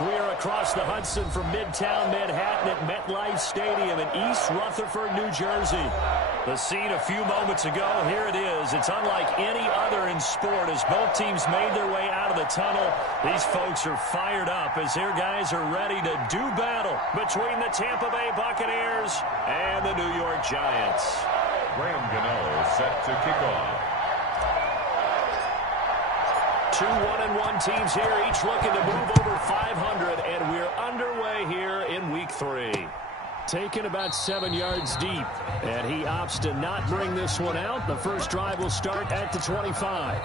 We are across the Hudson from Midtown Manhattan at MetLife Stadium in East Rutherford, New Jersey. The scene a few moments ago, here it is. It's unlike any other in sport as both teams made their way out of the tunnel. These folks are fired up as their guys are ready to do battle between the Tampa Bay Buccaneers and the New York Giants. Graham Gano set to kick off. Two 1-1 teams here, each looking to move over 500, and we're underway here in Week 3. Taken about 7 yards deep, and he opts to not bring this one out. The first drive will start at the 25.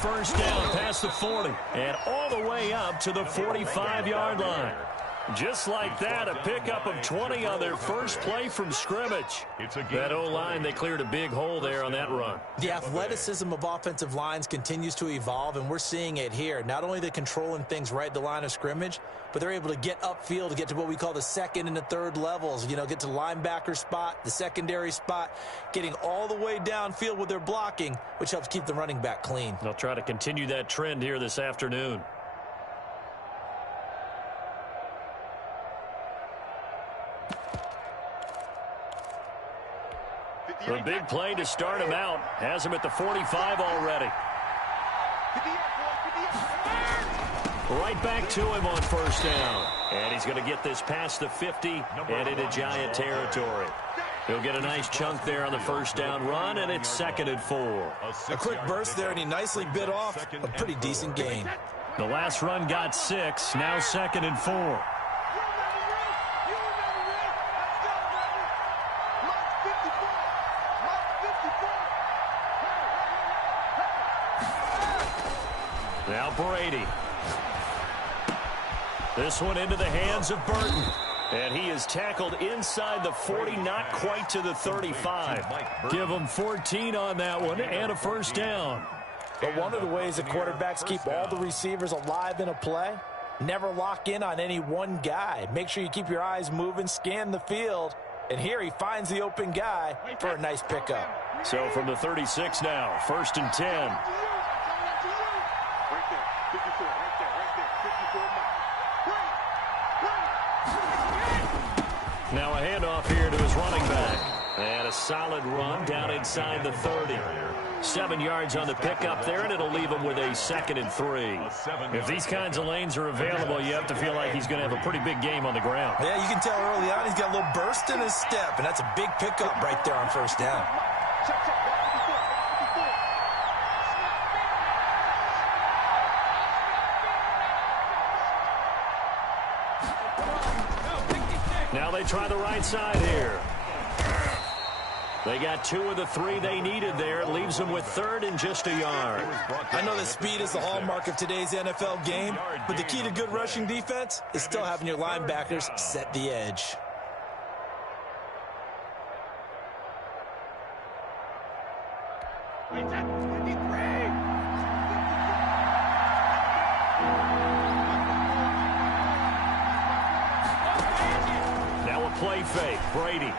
First down past the 40 and all the way up to the 45-yard line. Just like that, a pickup of 20 on their first play from scrimmage. That O-line, they cleared a big hole there on that run. The athleticism of offensive lines continues to evolve, and we're seeing it here. Not only they're controlling things right at the line of scrimmage, but they're able to get upfield to get to what we call the second and the third levels. You know, get to the linebacker spot, the secondary spot, getting all the way downfield with their blocking, which helps keep the running back clean. They'll try to continue that trend here this afternoon. The big play to start him out has him at the 45 already. Right back to him on first down. And he's going to get this past the 50 and into Giant territory. He'll get a nice chunk there on the first down run, and it's 2nd and 4. A quick burst there, and he nicely bit off a pretty decent gain. The last run got 6, now 2nd and 4. Now Brady. This one into the hands of Burton. And he is tackled inside the 40, not quite to the 35. Give him 14 on that one and a first down. But one of the ways that quarterbacks keep all the receivers alive in a play, never lock in on any one guy. Make sure you keep your eyes moving, scan the field. And here he finds the open guy for a nice pickup. So from the 36 now, 1st and 10. Now a handoff here to his running back. And a solid run down inside the 30. 7 yards on the pickup there, and it'll leave him with a 2nd and 3. If these kinds of lanes are available, you have to feel like he's going to have a pretty big game on the ground. Yeah, you can tell early on he's got a little burst in his step, and that's a big pickup right there on first down. Now they try the right side here. They got 2 of the 3 they needed there. It leaves them with 3rd and just a yard. I know that speed is the hallmark of today's NFL game, but the key to good rushing defense is still having your linebackers set the edge. Play fake, Brady.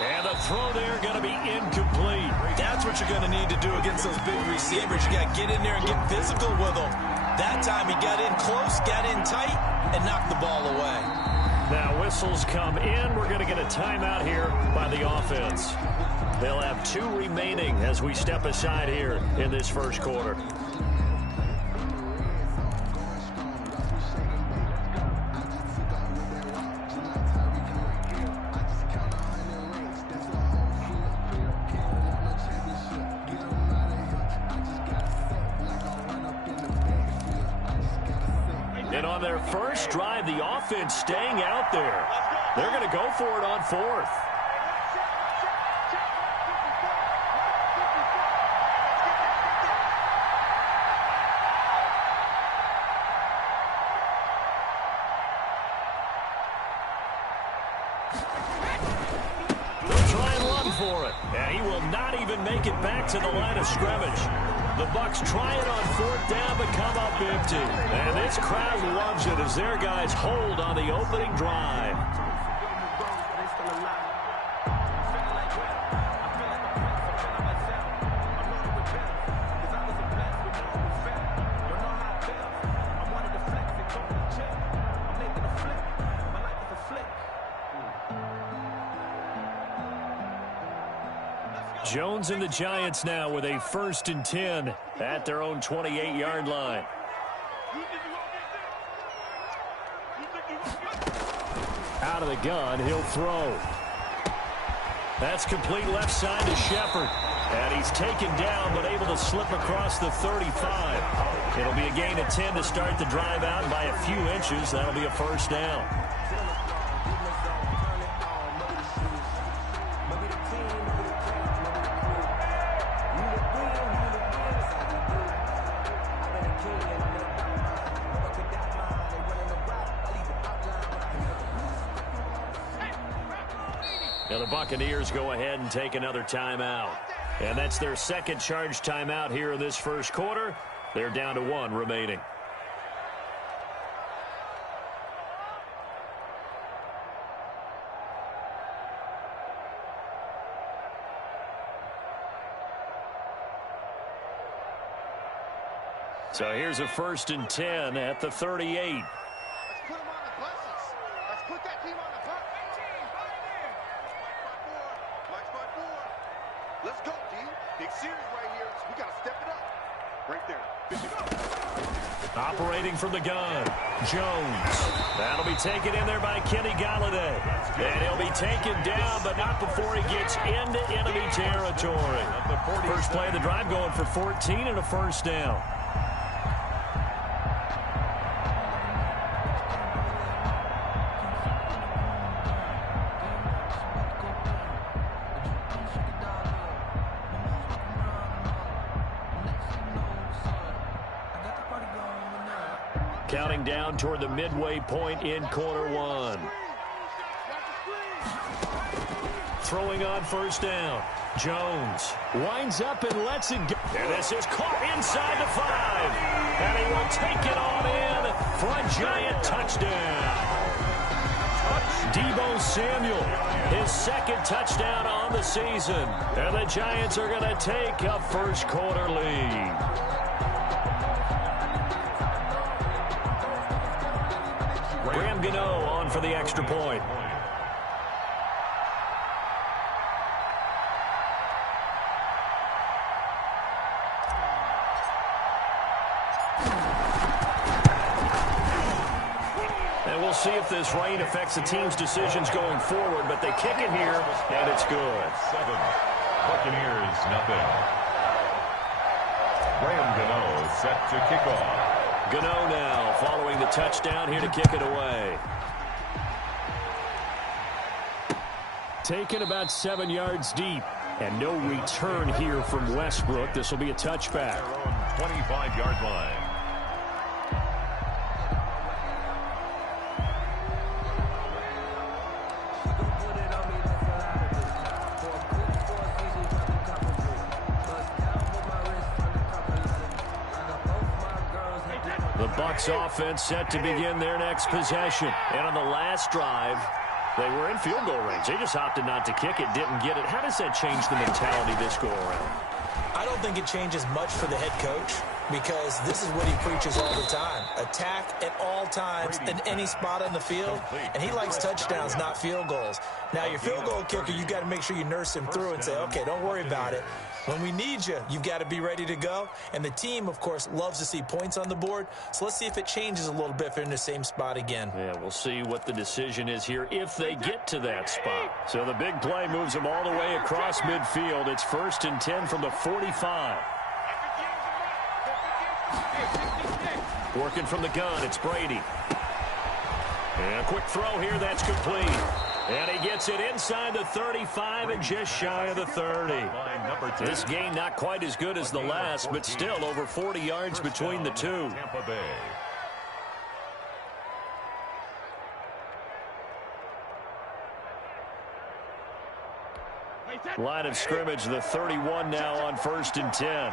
And the throw there going to be incomplete. That's what you're going to need to do against those big receivers. You got to get in there and get physical with them. That time he got in close, got in tight, and knocked the ball away. Now whistles come in. We're going to get a timeout here by the offense. They'll have 2 remaining as we step aside here in this first quarter. And on their first drive, the offense staying out there. They're going to go for it on 4th. for it. And he will not even make it back to the line of scrimmage. The Bucs try it on 4th down, but come up empty. And this crowd loves it as their guys hold on the opening drive. Jones and the Giants now with a 1st and 10 at their own 28-yard line. Out of the gun, he'll throw. That's complete left side to Shepard. And he's taken down but able to slip across the 35. It'll be a gain of 10 to start the drive out by a few inches. That'll be a 1st down. Now the Buccaneers go ahead and take another timeout. And that's their 2nd charge timeout here in this 1st quarter. They're down to 1 remaining. So here's a 1st and 10 at the 38. Let's go, D. Big series right here, so we got to step it up. Right there. Operating from the gun, Jones. That'll be taken in there by Kenny Galladay. And he'll be taken down, but not before he gets into enemy territory. First play of the drive going for 14 and a 1st down. Counting down toward the midway point in quarter 1. Throwing on 1st down. Jones winds up and lets it go. And this is caught inside the 5. And he will take it on in for a Giant touchdown. Deebo Samuel, his 2nd touchdown on the season. And the Giants are going to take a 1st quarter lead. Gano on for the extra point. And we'll see if this rain affects the team's decisions going forward, but they kick it here, and it's good. 7. Buccaneers, nothing. Graham Gano set to kick off. Gano now following the touchdown here to kick it away. Taken about 7 yards deep. And no return here from Westbrook. This will be a touchback. Their own 25-yard line. The Bucs offense set to begin their next possession. And on the last drive, they were in field goal range. They just opted not to kick it, didn't get it. How does that change the mentality this go around? I don't think it changes much for the head coach because this is what he preaches all the time. Attack at all times in any spot on the field, and he likes touchdowns, not field goals. Now, your field goal kicker, you've got to make sure you nurse him through and say, okay, don't worry about it. When we need you, you've got to be ready to go. And the team, of course, loves to see points on the board. So let's see if it changes a little bit if they're in the same spot again. Yeah, we'll see what the decision is here if they get to that spot. So the big play moves them all the way across midfield. It's 1st and 10 from the 45. Working from the gun, it's Brady. And a quick throw here, that's complete. And he gets it inside the 35 and just shy of the 30. This game not quite as good as the last, but still over 40 yards between the two. Tampa Bay. Line of scrimmage, the 31 now on 1st and 10.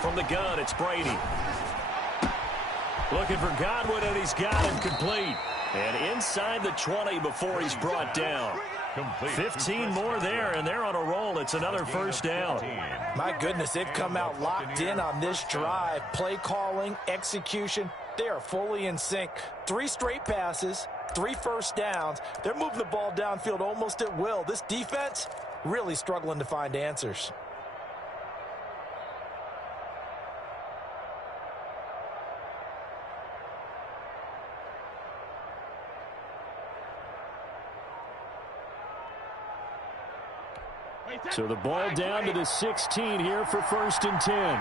From the gun, it's Brady. Looking for Godwin, and he's got him complete. And inside the 20 before he's brought down. 15 more there, and they're on a roll. It's another first down. My goodness, they've come out locked in on this drive. Play calling, execution, they are fully in sync. 3 straight passes, 3 first downs. They're moving the ball downfield almost at will. This defense really struggling to find answers. So the ball down to the 16 here for 1st and 10.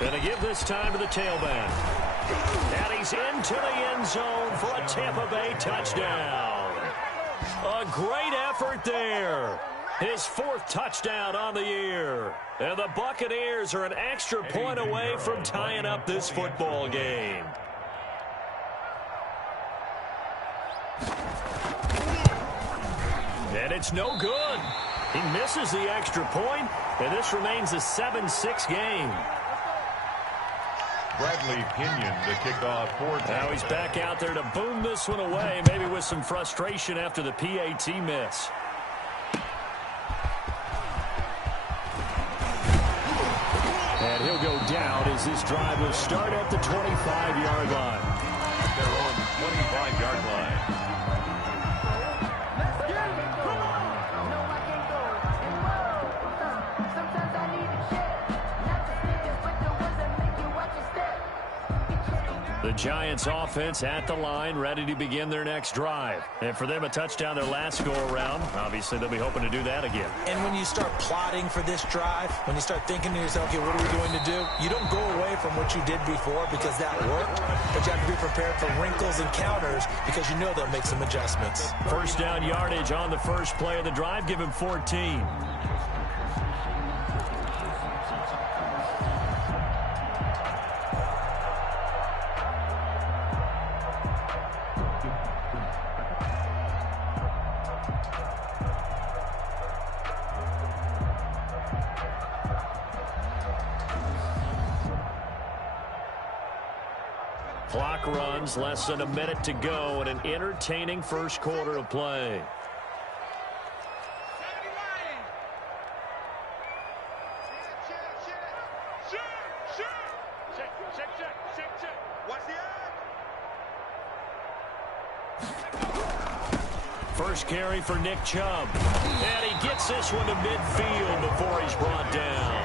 Going to give this time to the tailback. And he's into the end zone for a Tampa Bay touchdown. A great effort there. His 4th touchdown on the year. And the Buccaneers are an extra point away from tying up this football game. And it's no good. He misses the extra point, and this remains a 7-6 game. Bradley Pinion to kick off for Tampa. Now he's back out there to boom this one away, maybe with some frustration after the PAT miss. And he'll go down as this drive will start at the 25-yard line. Their own 25-yard line. The Giants offense at the line, ready to begin their next drive. And for them, a touchdown their last go-around. Obviously, they'll be hoping to do that again. And when you start plotting for this drive, when you start thinking to yourself, okay, what are we going to do? You don't go away from what you did before because that worked, but you have to be prepared for wrinkles and counters because you know they'll make some adjustments. First down yardage on the first play of the drive. Give him 14. Clock runs, less than a minute to go, and an entertaining first quarter of play. First carry for Nick Chubb. And he gets this one to midfield before he's brought down.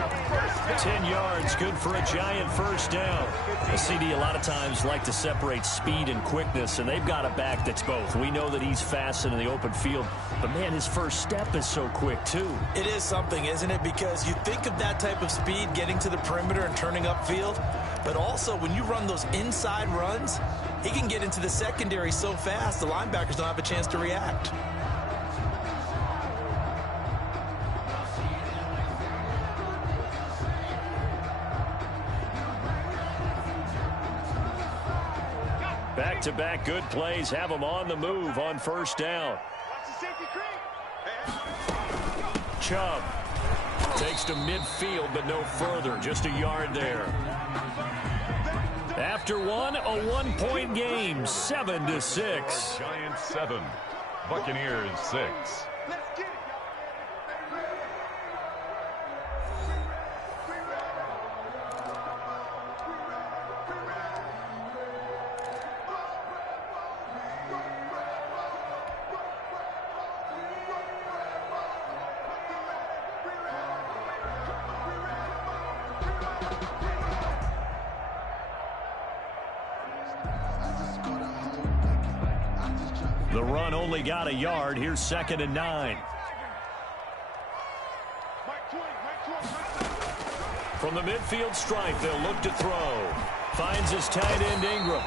10 yards, good for a Giant first down. The CD a lot of times like to separate speed and quickness, and they've got a back that's both. We know that he's fast in the open field, but man, his first step is so quick too. It is something, isn't it? Because you think of that type of speed getting to the perimeter and turning upfield, but also when you run those inside runs, he can get into the secondary so fast the linebackers don't have a chance to react. Back-to-back good plays have him on the move on first down. Chubb takes to midfield, but no further. Just a yard there. After one, a one-point game, 7-6. Giants 7, Buccaneers 6. The run only got a yard. Here's 2nd and 9. From the midfield stripe, they'll look to throw. Finds his tight end Ingram.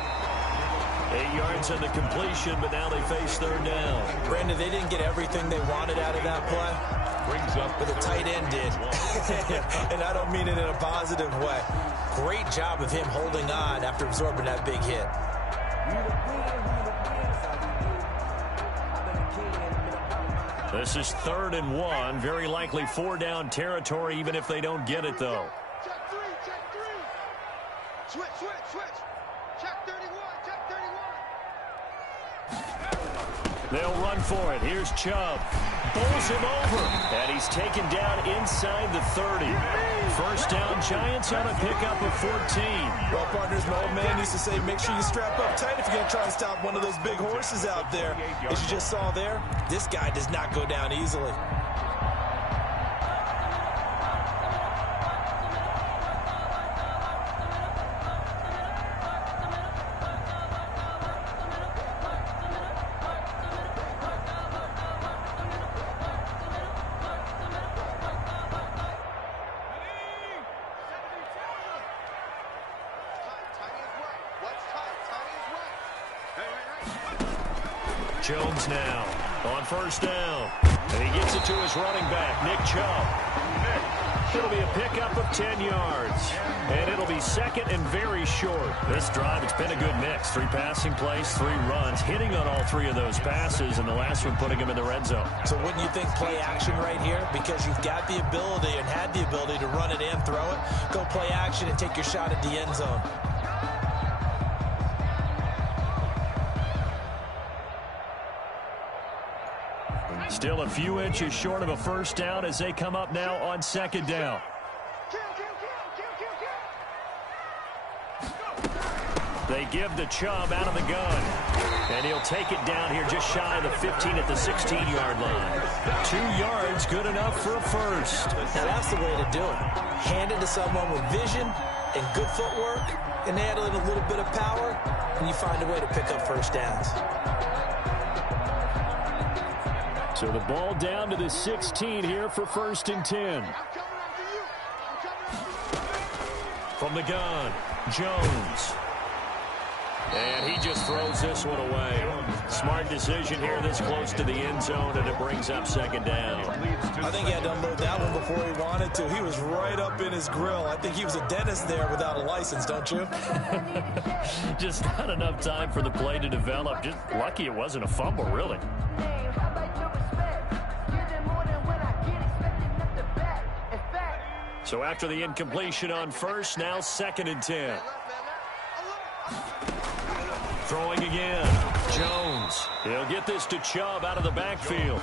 8 yards on the completion, but now they face 3rd down. Brandon, they didn't get everything they wanted out of that play. brings up But the tight end did. And I don't mean it in a positive way. Great job of him holding on after absorbing that big hit. This is 3rd and 1. Very likely 4-down territory, even if they don't get it, though. Check three. Switch. Check 31, check 31. They'll run for it. Here's Chubb. Bowls him over. And he's taken down inside the 30. First down, Giants on a pickup of 14. Well, partners, my old man used to say, make sure you strap up tight if you're going to try and stop one of those big horses out there. As you just saw there, this guy does not go down easily. Jones now on first down. And he gets it to his running back, Nick Chubb. It'll be a pickup of 10 yards. And it'll be second and very short. This drive, it's been a good mix. 3 passing plays, 3 runs, hitting on all 3 of those passes, and the last one putting him in the red zone. So wouldn't you think play action right here? Because you've got the ability and had the ability to run it and throw it. Go play action and take your shot at the end zone. Still a few inches short of a first down as they come up now on second down. They give the Chubb out of the gun. And he'll take it down here just shy of the 15 at the 16-yard line. 2 yards, good enough for a first. Now that's the way to do it. Hand it to someone with vision and good footwork, and add in a little bit of power, and you find a way to pick up first downs. So the ball down to the 16 here for 1st and 10. From the gun, Jones. And he just throws this one away. Smart decision here this close to the end zone, and it brings up second down. I think he had to unload that one before he wanted to. He was right up in his grill. I think he was a dentist there without a license, don't you? Just not enough time for the play to develop. Just lucky it wasn't a fumble, really. So after the incompletion on first, now 2nd and 10. Throwing again. Jones. He'll get this to Chubb out of the backfield.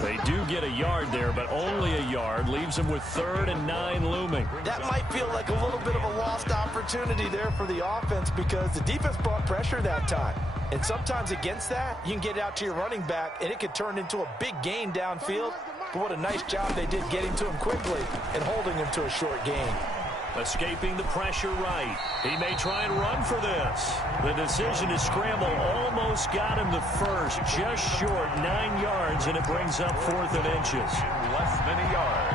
They do get a yard there, but only a yard. Leaves him with 3rd and 9 looming. That might feel like a little bit of a lost opportunity there for the offense because the defense brought pressure that time. And sometimes against that, you can get it out to your running back, and it could turn into a big gain downfield. But what a nice job they did getting to him quickly and holding him to a short gain. Escaping the pressure right. He may try and run for this. The decision to scramble almost got him the first. Just short, 9 yards, and it brings up 4th and inches. less than a yard.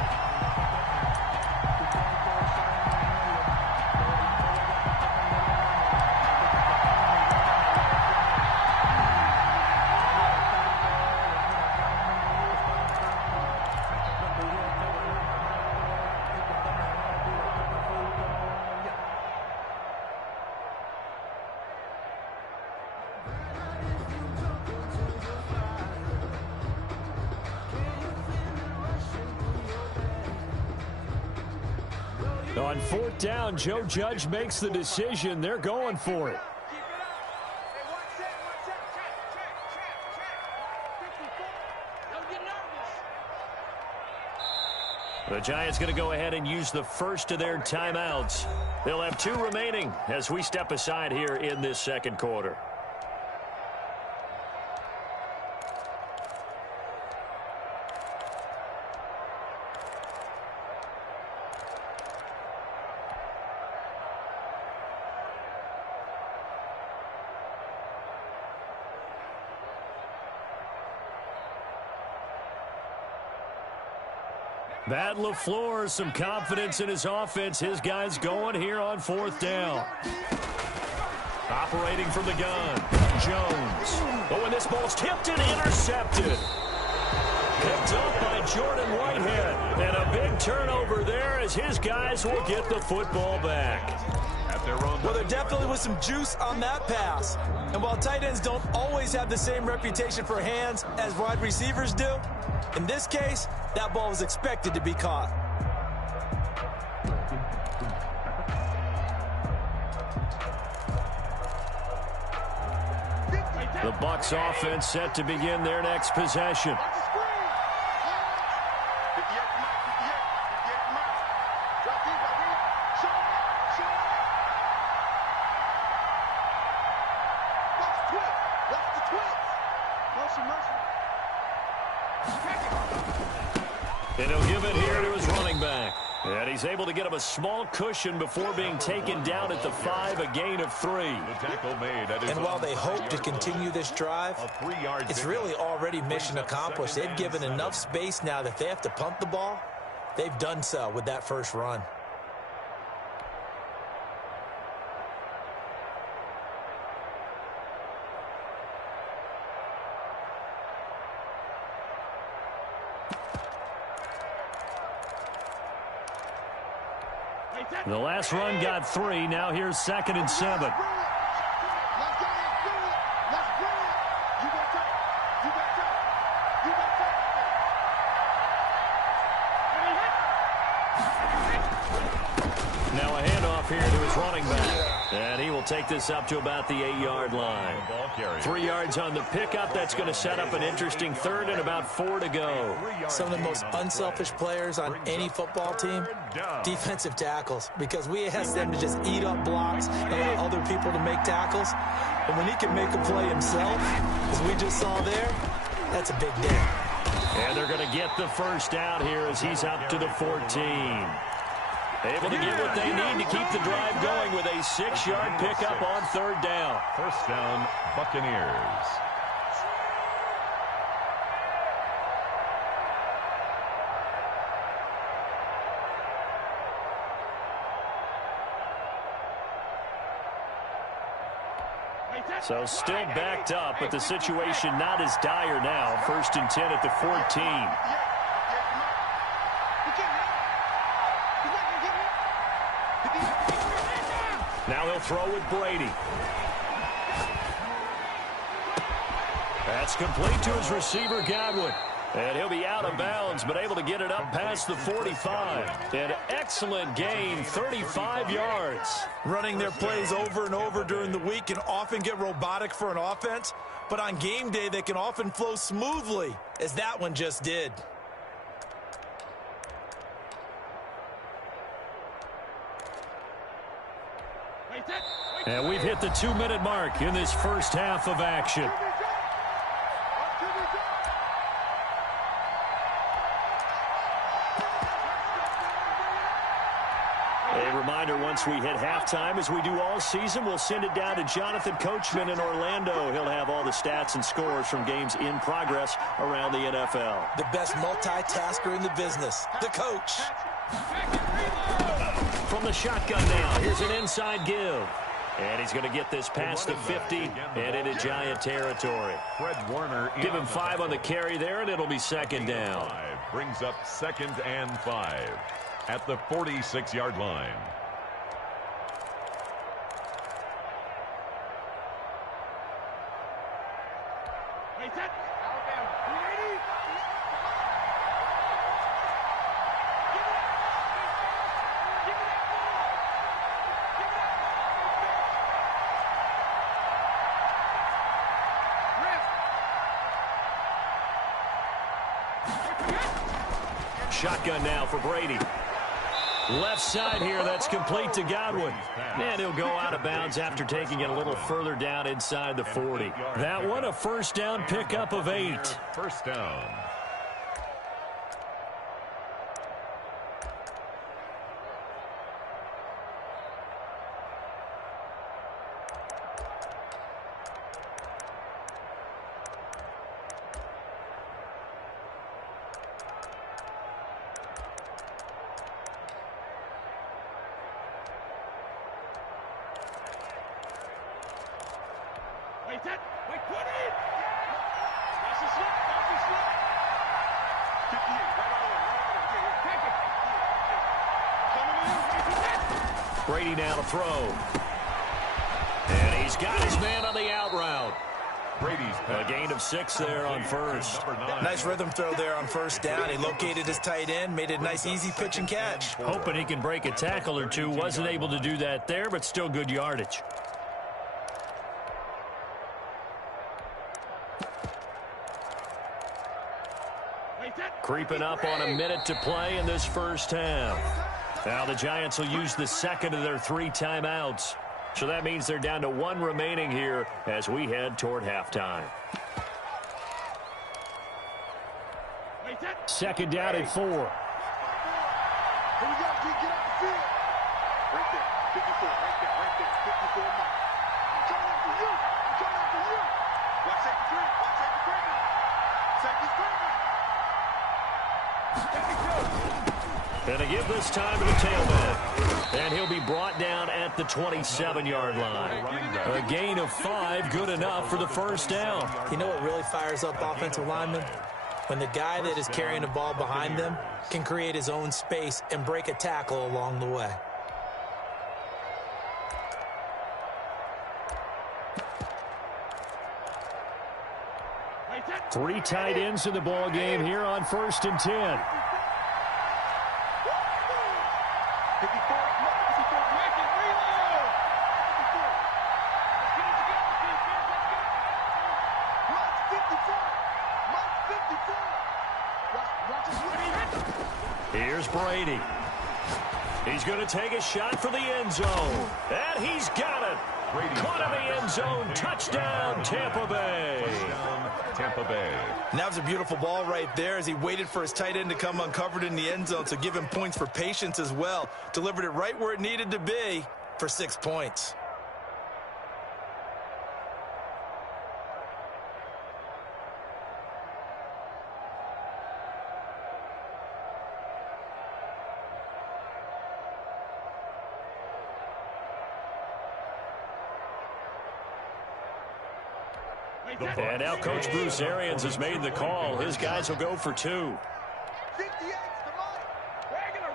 On 4th down, Joe Judge makes the decision. They're going for it. The Giants going to go ahead and use the first of their timeouts. They'll have 2 remaining as we step aside here in this second quarter. Matt LaFleur, some confidence in his offense. His guys going here on 4th down. Operating from the gun, Jones. Oh, and this ball's tipped and intercepted. Picked up by Jordan Whitehead. And a big turnover there as his guys will get the football back. Well, there definitely was some juice on that pass. And while tight ends don't always have the same reputation for hands as wide receivers do, in this case, that ball was expected to be caught. The Bucs offense set to begin their next possession. And he'll give it here to his running back. And he's able to get him a small cushion before being taken down at the 5, a gain of 3. The tackle made at his And while they hope to continue this drive, it's really already mission accomplished. They've given enough space now that if they have to punt the ball, they've done so with that first run. The last run got 3. Now here's 2nd and 7. Now a handoff here to his running back. And he will take this up to about the 8-yard line. 3 yards on the pickup. That's going to set up an interesting 3rd and about 4 to go. Some of the most unselfish players on any football team, defensive tackles, because we ask them to just eat up blocks and allow other people to make tackles. And when he can make a play himself, as we just saw there, that's a big day. And they're going to get the first down here as he's up to the 14. Able to get what they need to keep the drive going with a 6-yard pickup on 3rd down. First down, Buccaneers. So still backed up, but the situation not as dire now. 1st and 10 at the 14. Now he'll throw with Brady. That's complete to his receiver, Godwin. And he'll be out of bounds, but able to get it up past the 45. An excellent gain, 35 yards. Running their plays over and over during the week can often get robotic for an offense, but on game day they can often flow smoothly, as that one just did. And we've hit the 2-minute mark in this first half of action. A reminder, once we hit halftime, as we do all season, we'll send it down to Jonathan Coachman in Orlando. He'll have all the stats and scores from games in progress around the NFL. The best multitasker in the business, the coach. From the shotgun now, here's an inside give. And he's going to get this past the 50 and into Giant territory. Fred Warner. Give him 5 on the carry there, and it'll be 2nd down. Brings up 2nd and 5 at the 46-yard line. Shotgun now for Brady. Left side here, that's complete to Godwin. And he'll go out of bounds after taking it a little further down inside the 40. That one, a first down pickup of 8. First down. Brady now to throw. And he's got his man on the out route. Brady's A gain of 6 there on first. Nice rhythm throw there on first down. He located his tight end, made it a nice, easy pitch and catch. Hoping he can break a tackle or two. Wasn't able to do that there, but still good yardage. Creeping up on a minute to play in this first half. Now the Giants will use the second of their 3 timeouts. So that means they're down to 1 remaining here as we head toward halftime. Second down and 4. Here we go, G. Get off the field. Right there. 54. Right there. Right there. 54 Mike. I'm coming after you. I'm coming after you. Watch safety three. Watch safety three. Safety three. And to give this time to the tailback. And he'll be brought down at the 27-yard line. A gain of 5, good enough for the first down. You know what really fires up offensive linemen? When the guy that is carrying the ball behind them can create his own space and break a tackle along the way. Three tight ends in the ball game here on 1st and 10. Here's Brady. He's going to take a shot for the end zone. And he's got it. Caught in the end zone. Touchdown, Tampa Bay. Tampa Bay. And that was a beautiful ball right there as he waited for his tight end to come uncovered in the end zone, so give him points for patience as well. Delivered it right where it needed to be for 6 points. And now Coach Bruce Arians has made the call. His guys will go for 2. 58's the Mike. Regular.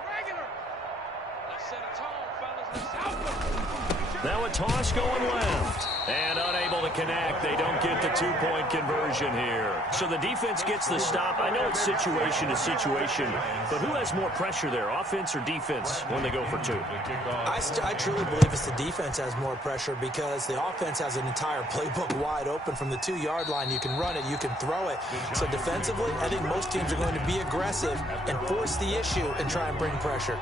I set a tone, fellas. Now a toss going left. And unable to connect. They don't get the 2-point conversion here. So the defense gets the stop. I know it's situation to situation, but who has more pressure there, offense or defense, when they go for 2? I truly believe it's the defense has more pressure because the offense has an entire playbook wide open from the 2-yard line. You can run it, you can throw it. So defensively, I think most teams are going to be aggressive and force the issue and try and bring pressure.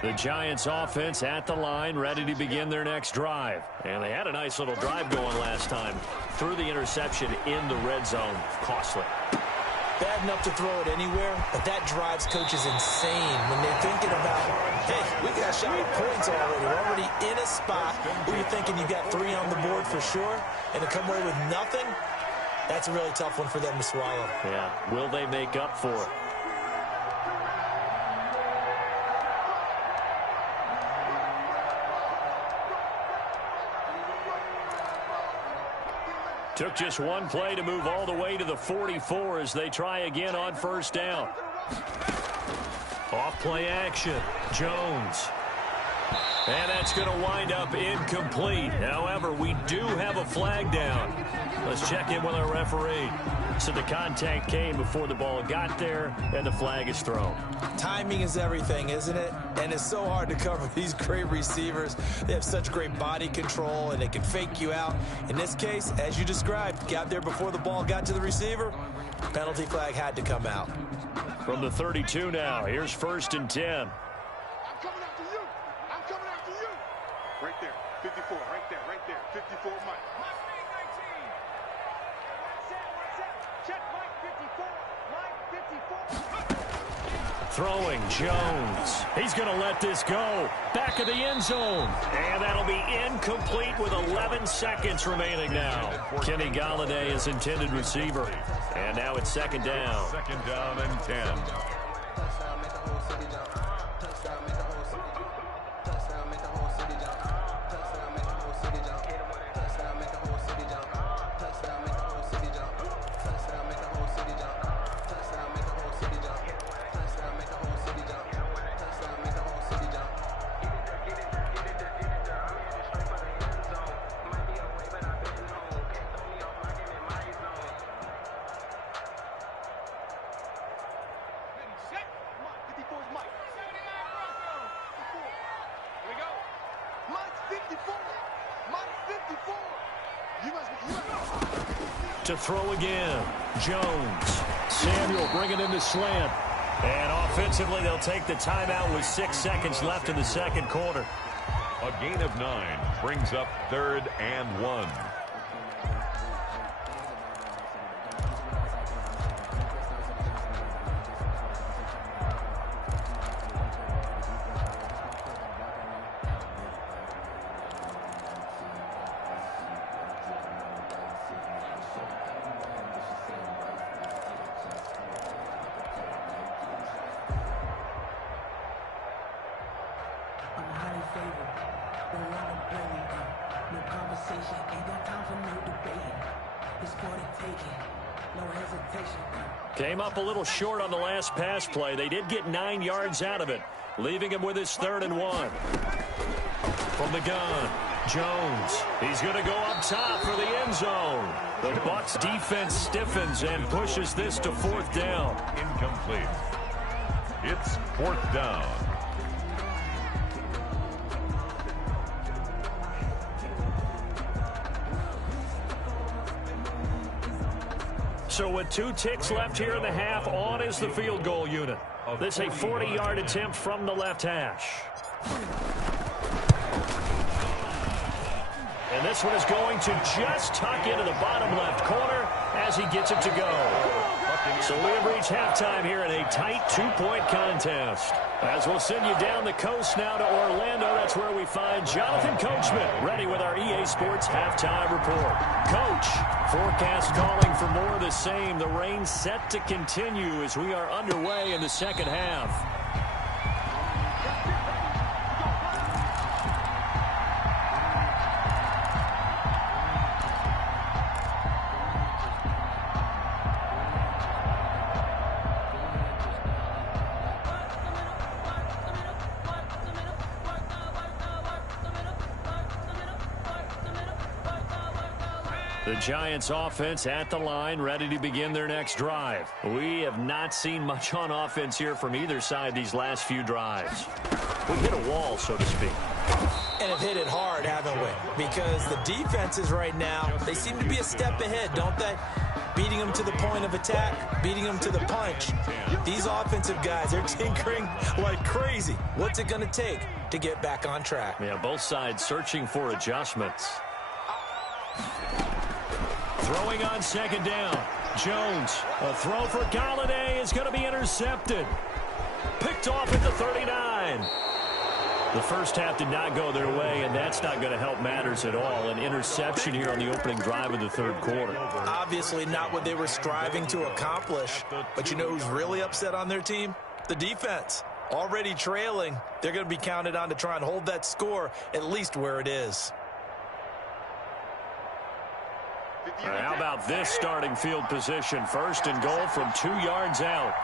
The Giants offense at the line, ready to begin their next drive. And they had a nice little drive going last time. Threw the interception in the red zone. Costly. Bad enough to throw it anywhere, but that drives coaches insane when they're thinking about, hey, we got a shot at points already. We're already in a spot where you're thinking you've got 3 on the board for sure, and to come away with nothing, that's a really tough one for them to swallow. Yeah, will they make up for it? Took just one play to move all the way to the 44 as they try again on first down. Off play action. Jones. And that's going to wind up incomplete. However, we do have a flag down. Let's check in with our referee. So the contact came before the ball got there, and the flag is thrown. Timing is everything, isn't it? And it's so hard to cover these great receivers. They have such great body control, and they can fake you out. In this case, as you described, got there before the ball got to the receiver. Penalty flag had to come out. From the 32 now, here's 1st and 10. I'm coming after you. I'm coming after you. Right there. 54. Right there. Right there. 54 Mike. Check Mike 54. Mike 54. Throwing, Jones. He's going to let this go. Back of the end zone. And that'll be incomplete with 11 seconds remaining now. Kenny Galladay is intended receiver. And now it's second down. Second down and 10. To throw again, Jones. Samuel bringing in the slant. And offensively, they'll take the timeout with 6 seconds left in the second quarter. A gain of 9 brings up 3rd and 1. Came up a little short on the last pass play. They did get 9 yards out of it, leaving him with his 3rd and 1. From the gun, Jones. He's going to go up top for the end zone. The Bucs defense stiffens and pushes this to 4th down. Incomplete. It's 4th down. So with 2 ticks left here in the half, on is the field goal unit. This is a 40-yard attempt from the left hash. And this one is going to just tuck into the bottom left corner as he gets it to go. So we have reached halftime here in a tight 2-point contest. As we'll send you down the coast now to Orlando, that's where we find Jonathan Coachman, ready with our EA Sports halftime report. Coach, forecast calling for more of the same. The rain set to continue as we are underway in the second half. The Giants offense at the line, ready to begin their next drive. We have not seen much on offense here from either side these last few drives. We hit a wall, so to speak. And have hit it hard, haven't we? Because the defenses right now, they seem to be a step ahead, don't they? Beating them to the point of attack, beating them to the punch. These offensive guys, they're tinkering like crazy. What's it going to take to get back on track? Yeah, both sides searching for adjustments. Throwing on second down. Jones, a throw for Galladay is going to be intercepted. Picked off at the 39. The first half did not go their way, and that's not going to help matters at all. An interception here on the opening drive of the third quarter. Obviously not what they were striving to accomplish. But you know who's really upset on their team? The defense. Already trailing. They're going to be counted on to try and hold that score at least where it is. How about this starting field position? 1st and goal from 2 yards out.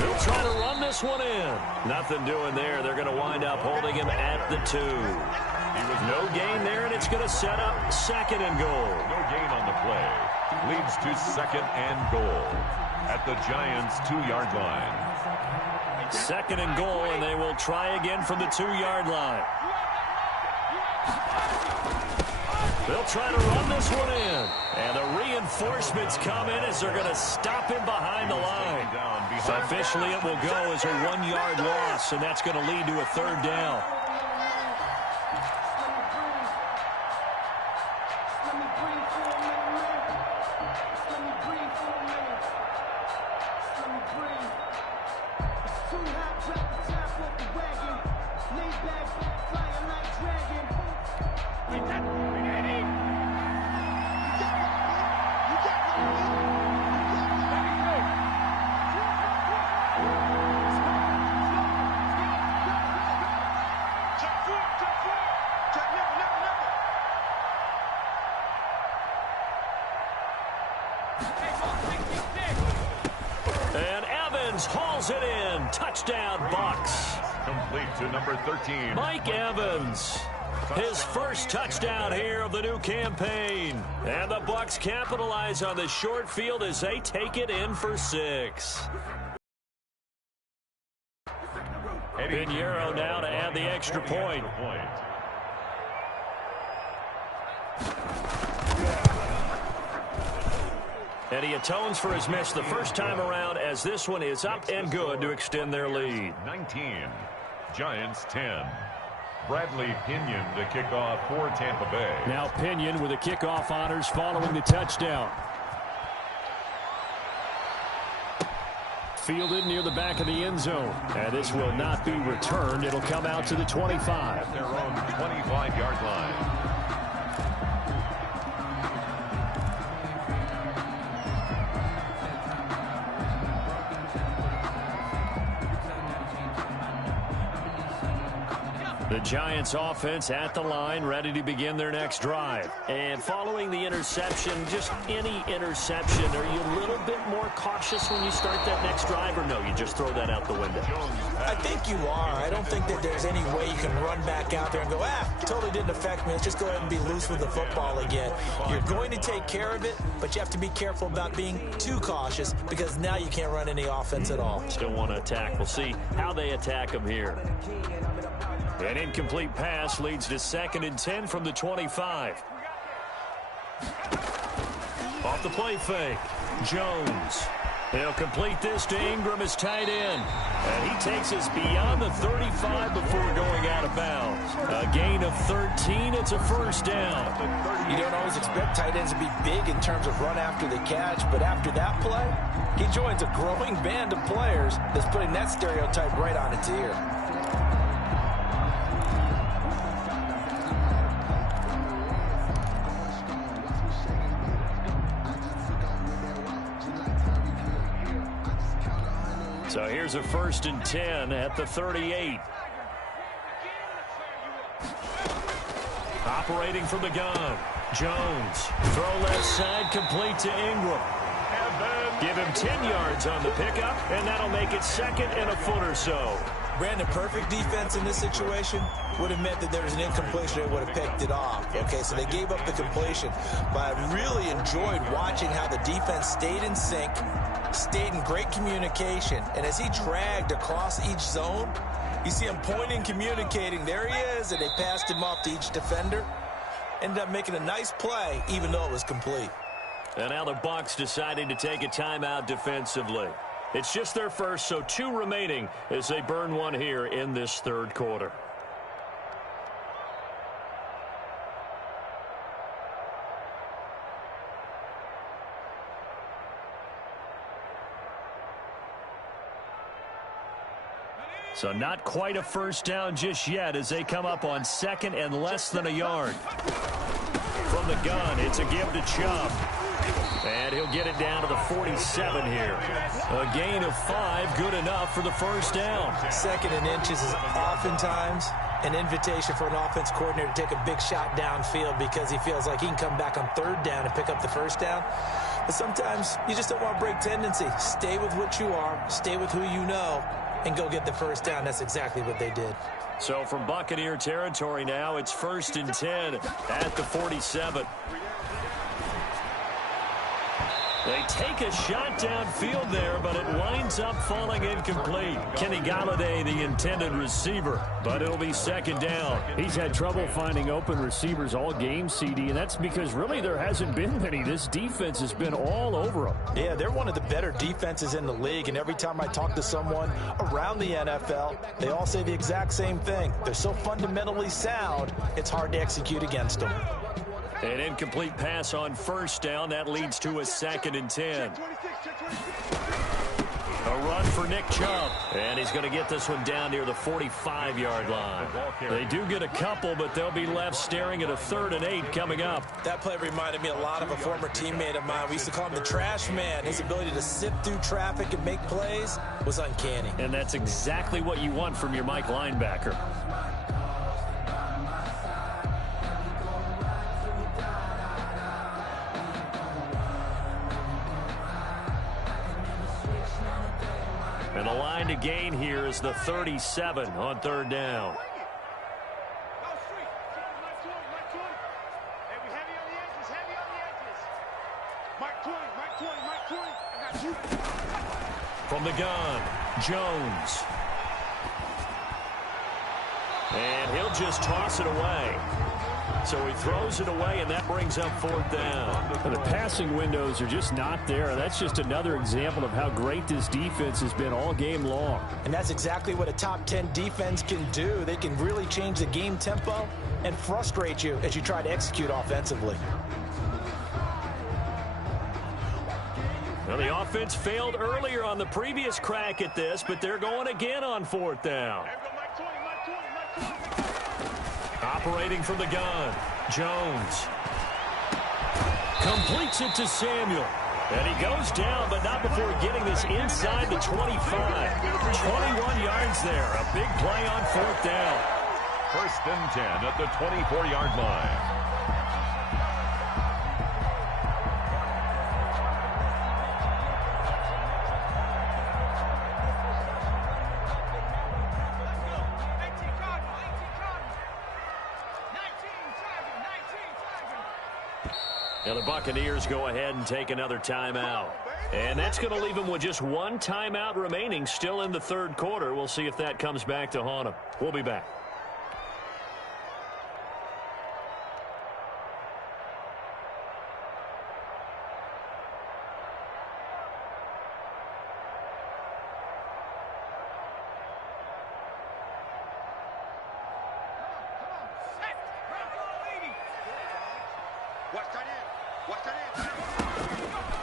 They'll try to run this one in. Nothing doing there. They're going to wind up holding him at the 2. No gain there, and it's going to set up 2nd and goal. No gain on the play. Leads to 2nd and goal at the Giants' 2-yard line. 2nd and goal, and they will try again from the 2-yard line. They'll try to run this one in. And the reinforcements come in as they're going to stop him behind the line. So officially it will go as a 1-yard loss, and that's going to lead to a 3rd down. And Evans hauls it in. Touchdown, Bucs. Complete to number 13. Mike Evans. His first touchdown here of the new campaign. And the Bucs capitalize on the short field as they take it in for 6. Pinheiro now to add the extra point. And he atones for his miss the first time around as this one is up and good to extend their lead. 19. Giants 10. Bradley Pinion to kick off for Tampa Bay. Now Pinion with the kickoff honors following the touchdown. Fielded near the back of the end zone. And this will not be returned. It'll come out to the 25. Their own 25-yard line. The Giants offense at the line, ready to begin their next drive. And following the interception, just any interception, are you a little bit more cautious when you start that next drive, or no, you just throw that out the window? I think you are. I don't think that there's any way you can run back out there and go, totally didn't affect me. Let's just go ahead and be loose with the football again. You're going to take care of it, but you have to be careful about being too cautious because now you can't run any offense at all. Still want to attack. We'll see how they attack them here. An incomplete pass leads to 2nd and 10 from the 25. Off the play fake. Jones. He'll complete this to Ingram as tight end. And he takes us beyond the 35 before going out of bounds. A gain of 13. It's a first down. You don't always expect tight ends to be big in terms of run after the catch, but after that play, he joins a growing band of players that's putting that stereotype right on its ear. So here's a 1st and 10 at the 38. Operating from the gun. Jones. Throw left side, complete to Ingram. Give him 10 yards on the pickup, and that'll make it 2nd and a foot or so. Brandon, perfect defense in this situation would have meant that there was an incompletion. They would have picked it off. Okay, so they gave up the completion. But I really enjoyed watching how the defense stayed in sync, stayed in great communication. And as he dragged across each zone, you see him pointing, communicating. There he is, and they passed him off to each defender. Ended up making a nice play, even though it was complete. And now the Bucs deciding to take a timeout defensively. It's just their first, so 2 remaining as they burn one here in this 3rd quarter. So not quite a first down just yet as they come up on 2nd and less than a yard. From the gun, it's a give to Chubb. And he'll get it down to the 47 here. A gain of 5, good enough for the first down. 2nd and inches is oftentimes an invitation for an offense coordinator to take a big shot downfield because he feels like he can come back on 3rd down and pick up the first down. But sometimes you just don't want to break tendency. Stay with what you are, stay with who you know, and go get the first down. That's exactly what they did. So from Buccaneer territory now, it's 1st and 10 at the 47. They take a shot downfield there, but it winds up falling incomplete. Kenny Galladay, the intended receiver, but it'll be 2nd down. He's had trouble finding open receivers all game, CD, and that's because really there hasn't been many. This defense has been all over them. Yeah, they're one of the better defenses in the league, and every time I talk to someone around the NFL, they all say the exact same thing. They're so fundamentally sound, it's hard to execute against them. An incomplete pass on 1st down. That leads to a 2nd and 10. A run for Nick Chubb. And he's going to get this one down near the 45-yard line. They do get a couple, but they'll be left staring at a 3rd and 8 coming up. That play reminded me a lot of a former teammate of mine. We used to call him the trash man. His ability to sift through traffic and make plays was uncanny. And that's exactly what you want from your Mike linebacker. And the line to gain here is the 37 on 3rd down. From the gun, Jones. And he'll just toss it away. So he throws it away, and that brings up 4th down. And the passing windows are just not there. That's just another example of how great this defense has been all game long. And that's exactly what a top 10 defense can do. They can really change the game tempo and frustrate you as you try to execute offensively. Well, the offense failed earlier on the previous crack at this, but they're going again on 4th down. Operating from the gun, Jones. Completes it to Samuel. And he goes down, but not before getting this inside the 25. 21 yards there. A big play on 4th down. 1st and 10 at the 24-yard line. And the Buccaneers go ahead and take another timeout. And that's going to leave them with just one timeout remaining still in the 3rd quarter. We'll see if that comes back to haunt them. We'll be back.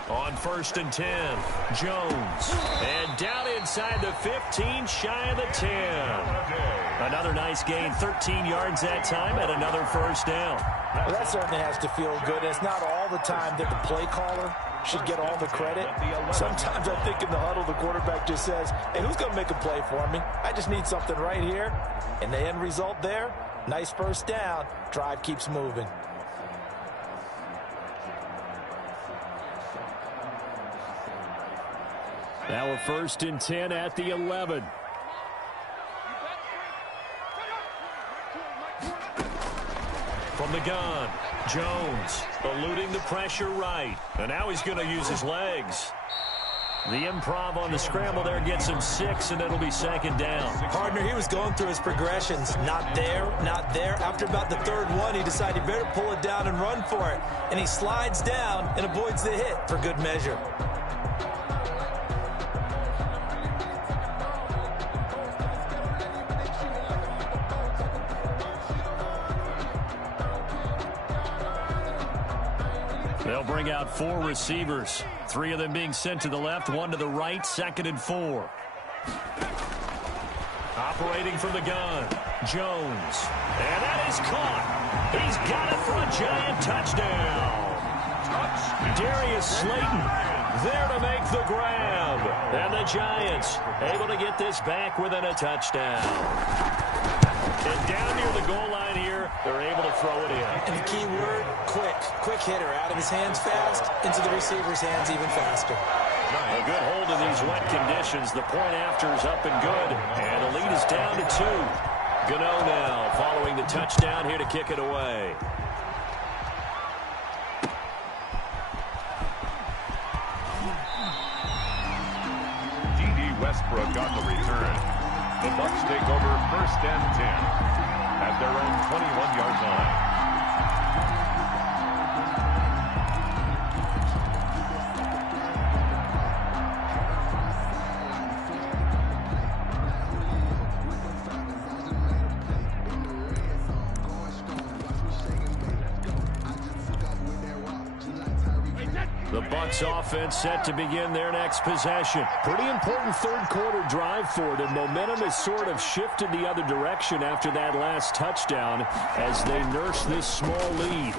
On 1st and 10, Jones. And down inside the 15, shy of the 10. Another nice gain, 13 yards that time, and another 1st down. Well, that certainly has to feel good. It's not all the time that the play caller should get all the credit. Sometimes I think in the huddle, the quarterback just says, hey, who's going to make a play for me? I just need something right here. And the end result there, nice 1st down. Drive keeps moving. Now a 1st and 10 at the 11. From the gun, Jones eluding the pressure right. And now he's going to use his legs. The improv on the scramble there gets him 6, and it'll be 2nd down. Partner, he was going through his progressions. Not there, not there. After about the 3rd one, he decided he better pull it down and run for it. And he slides down and avoids the hit for good measure. They'll bring out 4 receivers. 3 of them being sent to the left, 1 to the right, 2nd and 4. Operating from the gun, Jones. And that is caught. He's got it for a giant touchdown. Darius Slayton there to make the grab. And the Giants able to get this back within a touchdown. And down near the goal line here, they're able to throw it in. And the key word, quick. Quick hitter. Out of his hands fast, into the receiver's hands even faster. A good hold in these wet conditions. The point after is up and good. And the lead is down to 2. Gano now following the touchdown here to kick it away. Westbrook on the return. The Bucs take over 1st and 10 at their own 21-yard line. The Bucs offense set to begin their next possession. Pretty important third quarter drive for them. Momentum has sort of shifted the other direction after that last touchdown as they nurse this small lead.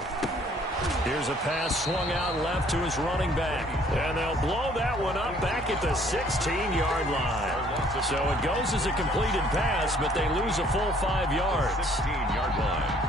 Here's a pass swung out left to his running back. And they'll blow that one up back at the 16-yard line. So it goes as a completed pass, but they lose a full 5 yards. 16-yard line.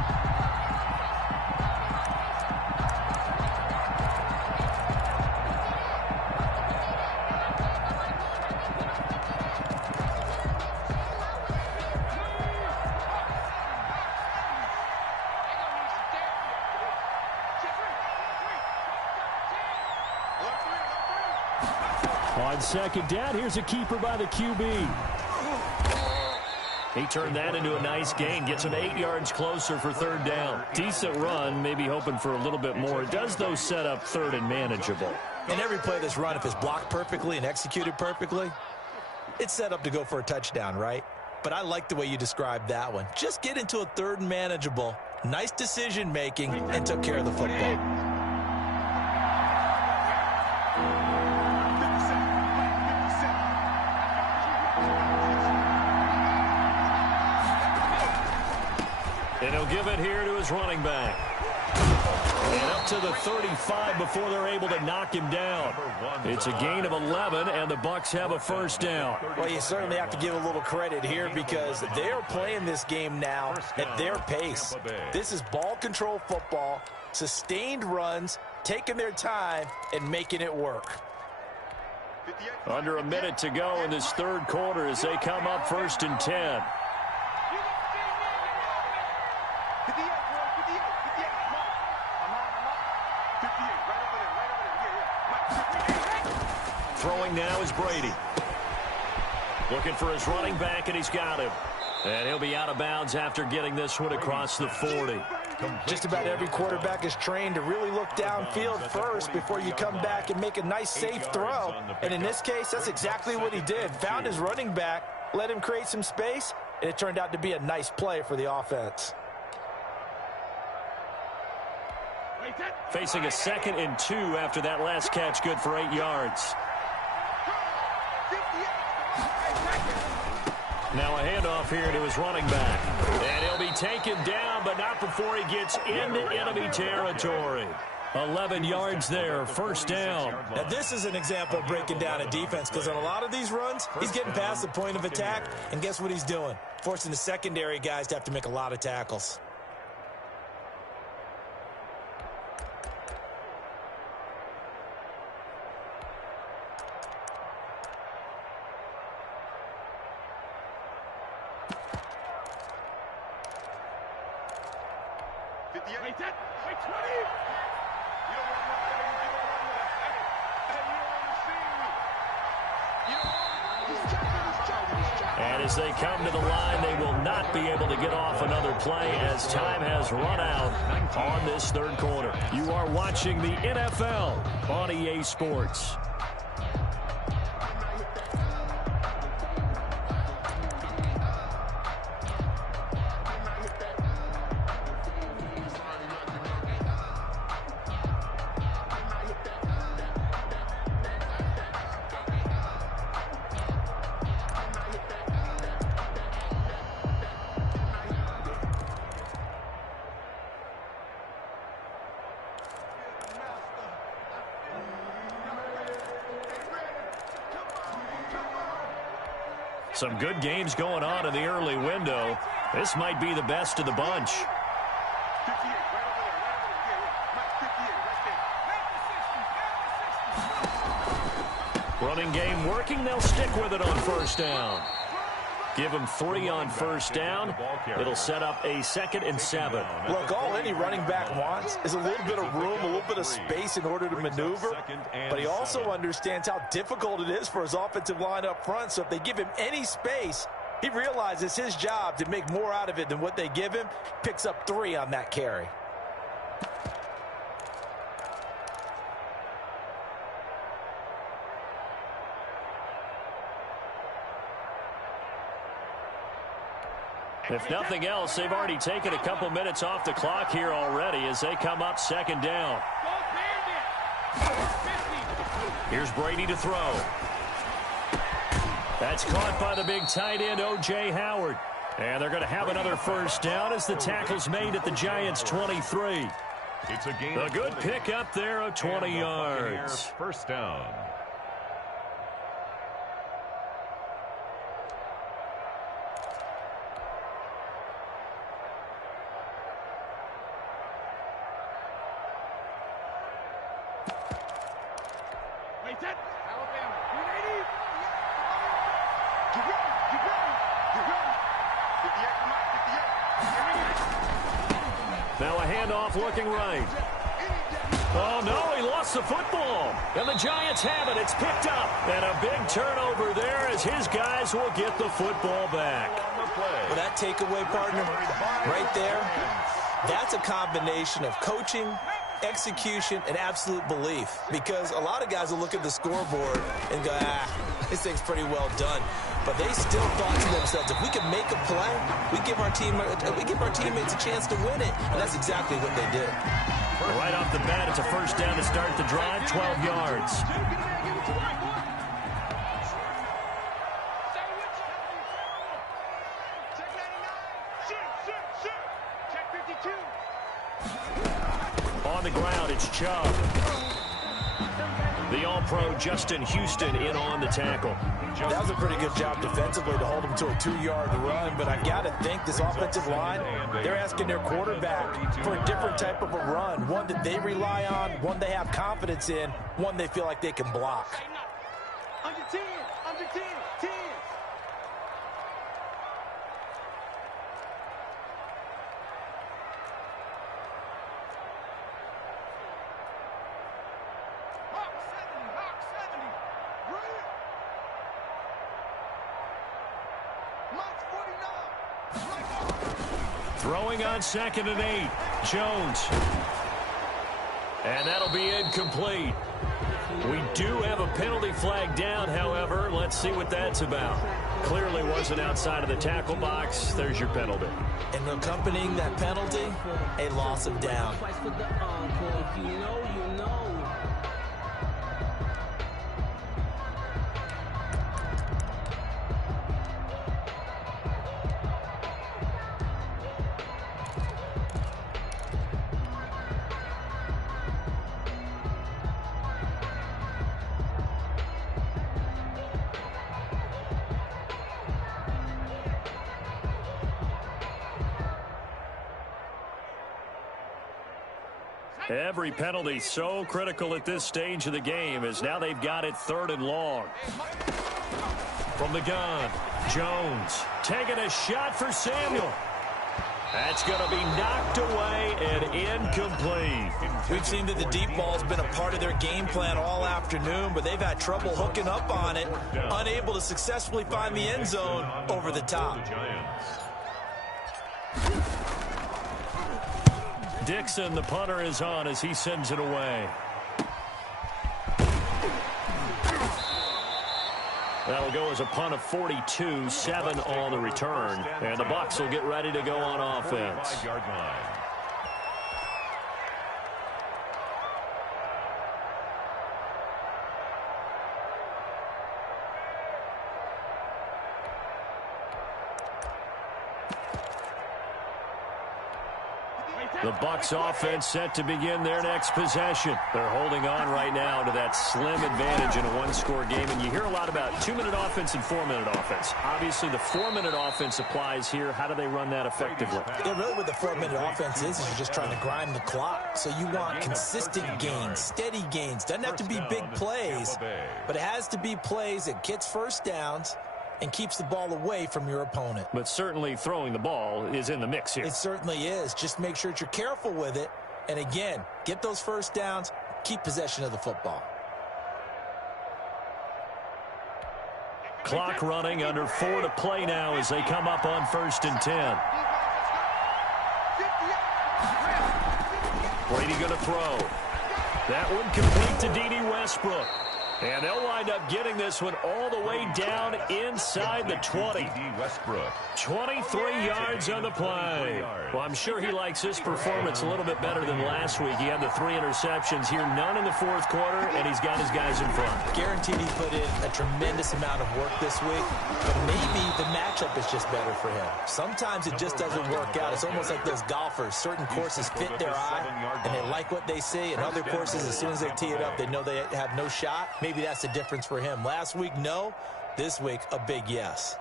On second down, here's a keeper by the QB. He turned that into a nice gain. Gets him 8 yards closer for third down. Decent run, maybe hoping for a little bit more. It does, though, set up third and manageable. And every play that's run, if it's blocked perfectly and executed perfectly, it's set up to go for a touchdown, right? But I like the way you described that one. Just get into a third and manageable, nice decision-making, and took care of the football. And he'll give it here to his running back. And up to the 35 before they're able to knock him down. It's a gain of 11, and the Bucs have a first down. Well, you certainly have to give a little credit here because they're playing this game now at their pace. This is ball control football, sustained runs, taking their time, and making it work. Under a minute to go in this third quarter as they come up 1st and 10. Throwing now is Brady. Looking for his running back, and he's got him. And he'll be out of bounds after getting this one across the 40. Just about every quarterback is trained to really look downfield first before you come back and make a nice, safe throw. And in this case, that's exactly what he did. Found his running back, let him create some space, and it turned out to be a nice play for the offense. Facing a 2nd and 2 after that last catch, good for 8 yards. Now a handoff here to his running back. And he'll be taken down, but not before he gets into enemy territory. 11 yards there, first down. Now this is an example of breaking down a defense because on a lot of these runs, he's getting past the point of attack, and guess what he's doing? Forcing the secondary guys to have to make a lot of tackles. And as they come to the line, they will not be able to get off another play as time has run out on this third quarter. You are watching the NFL on EA Sports. Some good games going on in the early window. This might be the best of the bunch. Running game working. They'll stick with it on first down. Give them 3 on first down. It'll set up a 2nd and 7. Look, all any running back wants is a little bit of room, a little bit of space in order to maneuver. But he also understands how difficult it is for his offensive line up front. So if they give him any space, he realizes his job to make more out of it than what they give him. Picks up 3 on that carry. If nothing else, they've already taken a couple minutes off the clock here already as they come up 2nd down. Here's Brady to throw. That's caught by the big tight end, O.J. Howard. And they're going to have another first down as the tackle's made at the Giants' 23. It's a gain. A good pick up there of 20 yards. First down. Now a handoff looking right. Oh, no, he lost the football. And the Giants have it. It's picked up. And a big turnover there as his guys will get the football back. Well, that takeaway, partner, right there, that's a combination of coaching, execution, and absolute belief. Because a lot of guys will look at the scoreboard and go, this thing's pretty well done. But they still thought to themselves, if we can make a play, we give our teammates a chance to win it. And that's exactly what they did. Right off the bat, it's a first down to start the drive, 12 yards. On the ground, it's Chubb. The All-Pro Justin Houston in on the tackle. That was a pretty good job defensively to hold him to a 2-yard run, but I got to think this offensive line, they're asking their quarterback for a different type of a run, one that they rely on, one they have confidence in, one they feel like they can block. Under 10, 10. Throwing on 2nd and 8. Jones. And that'll be incomplete. We do have a penalty flag down, however. Let's see what that's about. Clearly wasn't outside of the tackle box. There's your penalty. And accompanying that penalty, a loss of down. Every penalty so critical at this stage of the game as now they've got it 3rd and long. From the gun, Jones taking a shot for Samuel. That's going to be knocked away and incomplete. We've seen that the deep ball's been a part of their game plan all afternoon, but they've had trouble hooking up on it, unable to successfully find the end zone over the top. Dixon, the punter, is on as he sends it away. That'll go as a punt of 42, 7 on the return. And the Bucs will get ready to go on offense. The Bucs offense set to begin their next possession. They're holding on right now to that slim advantage in a one-score game. And you hear a lot about 2-minute offense and 4-minute offense. Obviously, the 4-minute offense applies here. How do they run that effectively? Yeah, really what the 4-minute offense is you're just trying to grind the clock. So you want consistent gains, steady gains. Doesn't have to be big plays, but it has to be plays that gets first downs and keeps the ball away from your opponent. But certainly throwing the ball is in the mix here. It certainly is. Just make sure that you're careful with it. And again, get those first downs, keep possession of the football. Clock running, under 4 to play now as they come up on 1st and 10. Brady going to throw. That one complete to D.D. Westbrook. And they'll wind up getting this one all the way down inside the 20. 23 yards on the play. Well, I'm sure he likes his performance a little bit better than last week. He had the 3 interceptions here, none in the fourth quarter, and he's got his guys in front. Guaranteed he put in a tremendous amount of work this week, but maybe the matchup is just better for him. Sometimes it just doesn't work out. It's almost like those golfers. Certain courses fit their eye, and they like what they see, and other courses, as soon as they tee it up, they know they have no shot. Maybe that's the difference for him. Last week, no. This week, a big yes.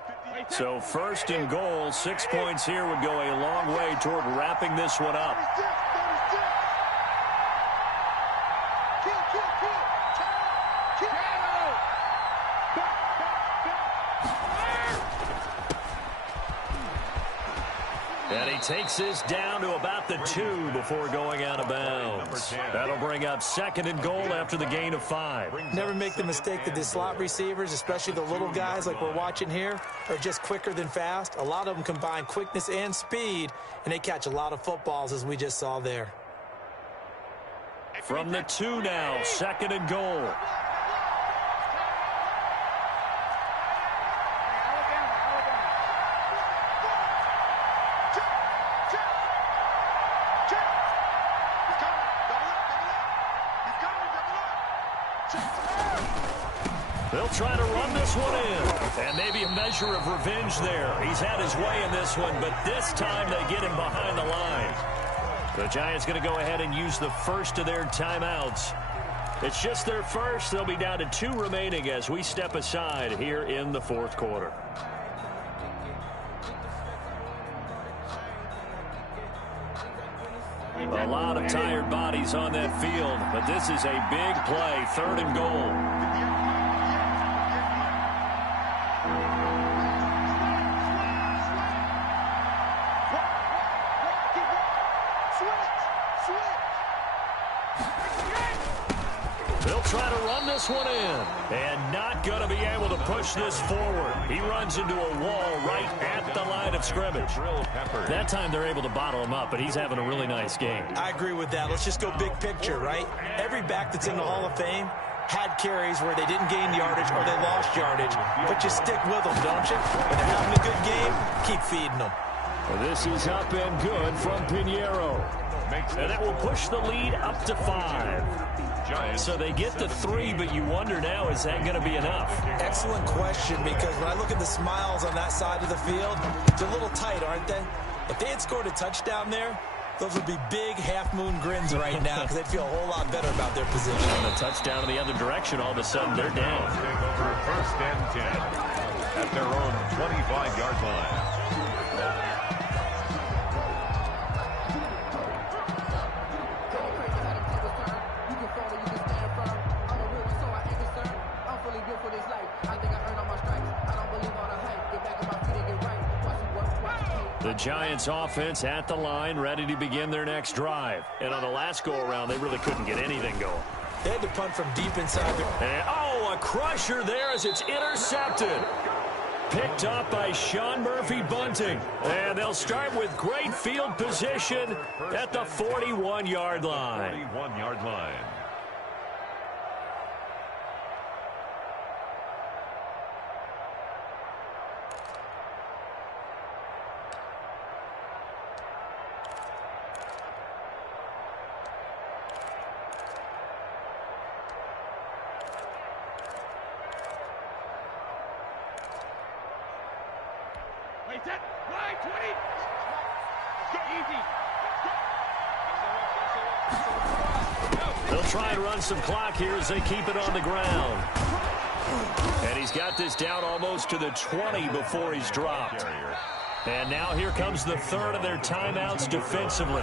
So first and goal, 6 points here would go a long way toward wrapping this one up. And he takes this down to about the 2 before going out of bounds. That'll bring up second and goal after the gain of 5. Never make the mistake that the slot receivers, especially the little guys like we're watching here, are just quicker than fast. A lot of them combine quickness and speed, and they catch a lot of footballs, as we just saw there. From the 2 now, second and goal. They'll try to run this one in. And maybe a measure of revenge there. He's had his way in this one, but this time they get him behind the line. The Giants going to go ahead and use the first of their timeouts. It's just their first. They'll be down to 2 remaining as we step aside here in the fourth quarter. A lot of tired bodies on that field, but this is a big play, third and goal. They'll try to run this one in, and not going to be able to push this forward. He runs into a wall right at the line of scrimmage. That time they're able to bottle him up, but he's having a really nice game. I agree with that. Let's just go big picture, right? Every back that's in the Hall of Fame had carries where they didn't gain yardage or they lost yardage, but you stick with them, don't you? When they're having a good game, keep feeding them. Well, this is up and good from Pinheiro. And that will push the lead up to 5. So they get to 3, but you wonder now, is that going to be enough? Excellent question, because when I look at the smiles on that side of the field, they're a little tight, aren't they? If they had scored a touchdown there, those would be big half-moon grins right now because they'd feel a whole lot better about their position. And a touchdown in the other direction, all of a sudden they're down. First and 10 at their own 25-yard line. The Giants offense at the line, ready to begin their next drive. And on the last go-around, they really couldn't get anything going. They had to punt from deep inside. And, a crusher there as it's intercepted. Picked up by Sean Murphy-Bunting. And they'll start with great field position at the 41-yard line. 41-yard line. They'll try and run some clock here as they keep it on the ground. And he's got this down almost to the 20 before he's dropped. And now here comes the third of their timeouts defensively.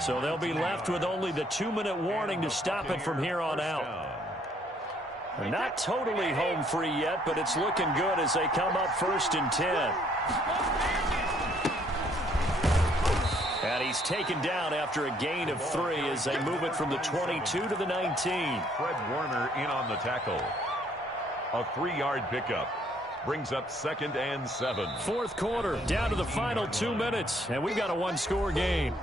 So they'll be left with only the 2-minute warning to stop it from here on out. Not totally home free yet, but it's looking good as they come up first and 10. And he's taken down after a gain of 3 as they move it from the 22 to the 19. Fred Warner in on the tackle. A 3-yard pickup. Brings up second and 7. Fourth quarter, down to the final 2 minutes, and we've got a 1-score game.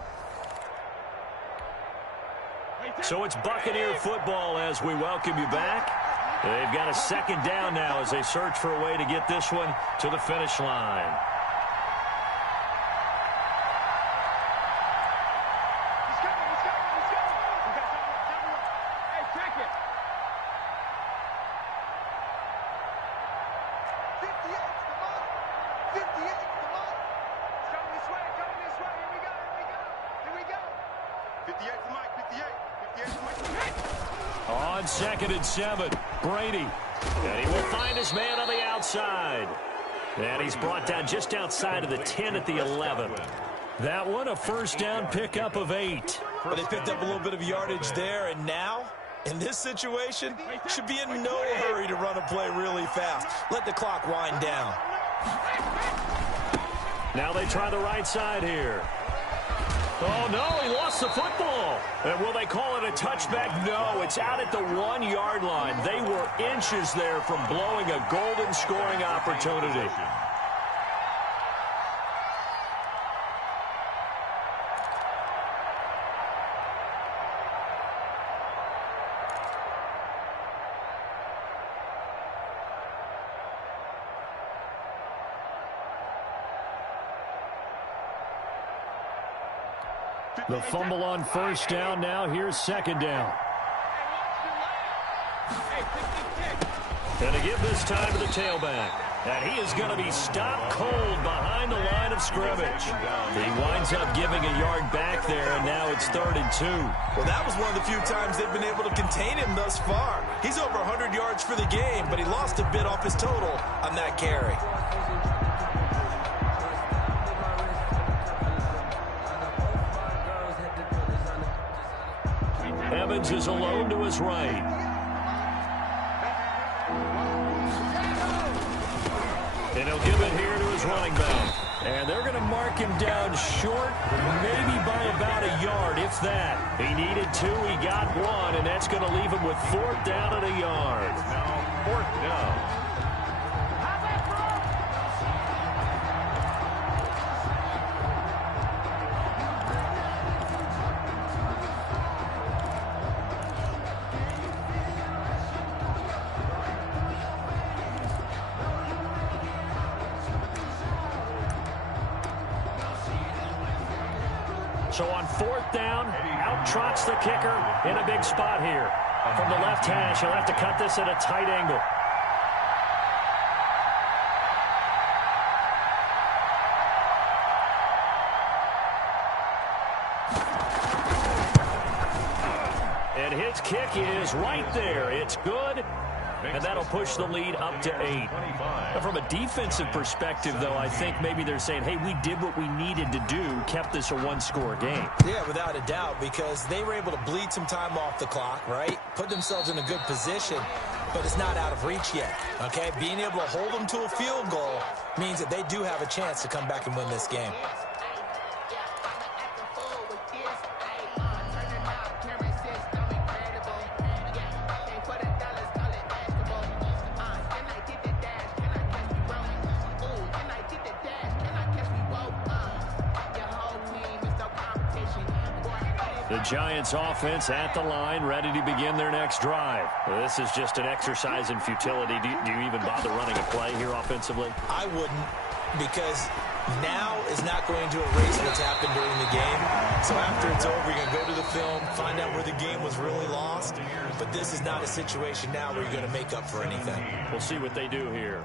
So it's Buccaneer football as we welcome you back. They've got a second down now as they search for a way to get this one to the finish line. On 2nd and 7, Brady. And he will find his man on the outside. And he's brought down just outside of the 10 at the 11. That one, a first down pickup of 8. Well, they picked up a little bit of yardage there, and now, in this situation, should be in no hurry to run a play really fast. Let the clock wind down. Now they try the right side here. Oh, no, he lost the football. And will they call it a touchback? No, it's out at the 1-yard line. They were inches there from blowing a golden scoring opportunity. The fumble on first down. Now here's second down. And to give this time to the tailback. And he is going to be stopped cold behind the line of scrimmage. He winds up giving a yard back there, and now it's 3rd and 2. Well, that was one of the few times they've been able to contain him thus far. He's over 100 yards for the game, but he lost a bit off his total on that carry. Evans is alone to his right. And he'll give it here to his running back. And they're going to mark him down short, maybe by about a yard, if that. He needed 2, he got 1, and that's going to leave him with 4th down and a yard. Now 4th down. So on 4th down, out trots the kicker in a big spot here. From the left hash, he'll have to cut this at a tight angle. And his kick is right there. It's good. And that'll push the lead up to 8. Now, from a defensive perspective, though, I think maybe they're saying, hey, we did what we needed to do, kept this a 1-score game. Yeah, without a doubt, because they were able to bleed some time off the clock, right? Put themselves in a good position, but it's not out of reach yet, okay? Being able to hold them to a field goal means that they do have a chance to come back and win this game. The Giants offense at the line, ready to begin their next drive. This is just an exercise in futility. Do you even bother running a play here offensively? I wouldn't, because now is not going to erase what's happened during the game. So after it's over, you're going to go to the film, find out where the game was really lost. But this is not a situation now where you're going to make up for anything. We'll see what they do here.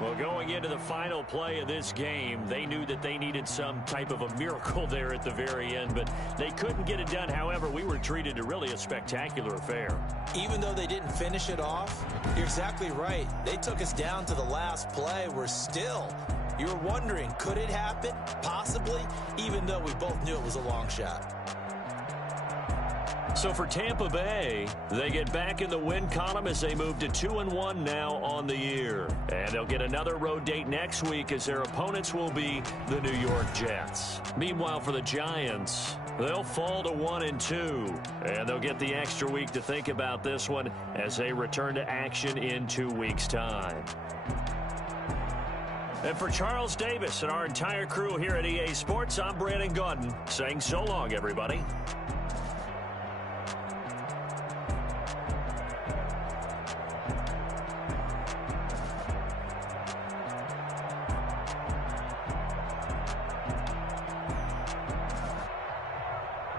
Well, going into the final play of this game, they knew that they needed some type of a miracle there at the very end, but they couldn't get it done. However, we were treated to really a spectacular affair. Even though they didn't finish it off, you're exactly right. They took us down to the last play. We're still, you're wondering, could it happen? Possibly, even though we both knew it was a long shot. So for Tampa Bay, they get back in the win column as they move to 2-1 now on the year. And they'll get another road date next week as their opponents will be the New York Jets. Meanwhile, for the Giants, they'll fall to 1-2. And they'll get the extra week to think about this one as they return to action in 2 weeks' time. And for Charles Davis and our entire crew here at EA Sports, I'm Brandon Gaudin saying so long, everybody.